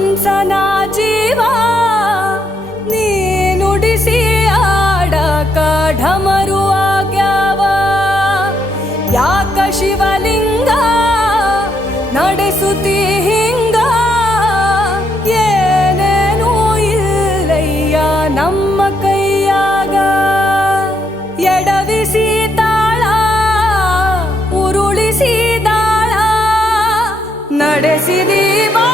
ಮನ್ಸನ ಜೀವ ನೀ ನುಡಿಸಿ ಆಡಕ ಢಮರು ಆಗ್ಯಾವ ಯಾಕ ಶಿವಲಿಂಗ ನಡೆಸುತ್ತಿ ಹಿಂಗ ಏನೇನೂ ಇಲ್ಲಯ್ಯ ನಮ್ಮ ಕೈಯಾಗ ಎಡವಿಸಿ ತಾಳ ಉರುಳಿಸಿ ದಾಳ ನಡೆಸಿದಿ ಬಾ